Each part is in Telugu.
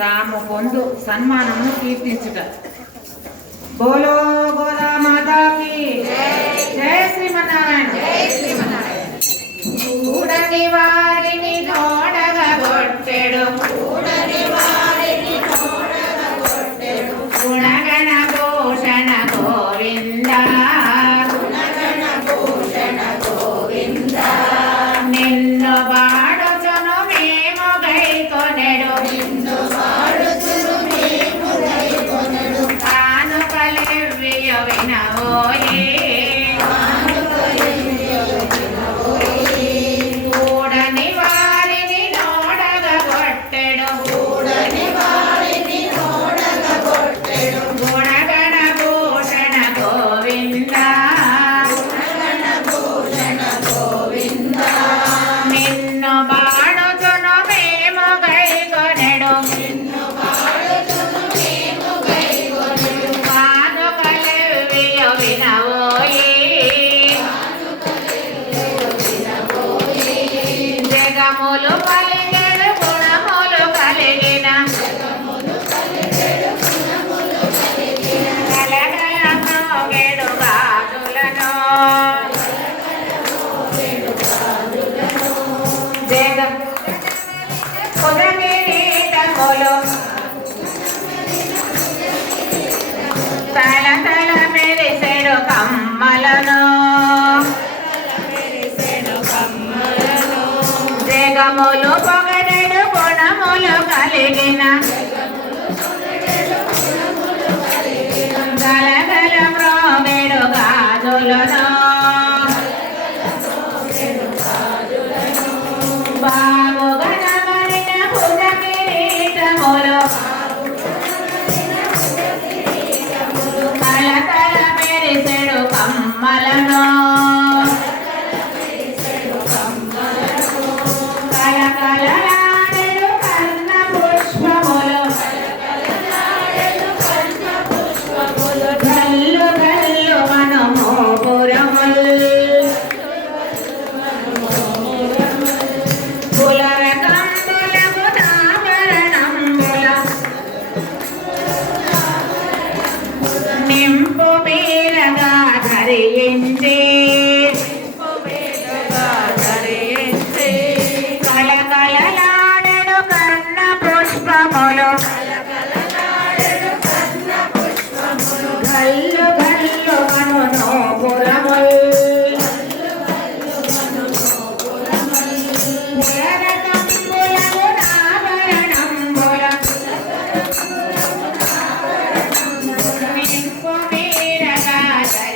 తాము పొందు సన్మానమును కీర్తించుట. బోలో బోలా మాతాకి. జయ శ్రీమన్నారాయణ. చూడని వారి હોય ના હોય Ramolo Vale. కలిగేనా గలగలం రోబెడు గాజులను. బా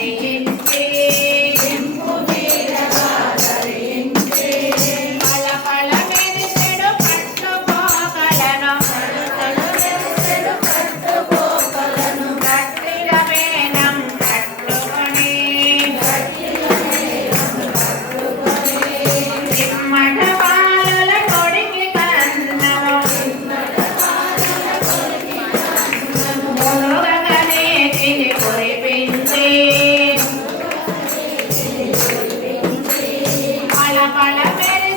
You. Amen.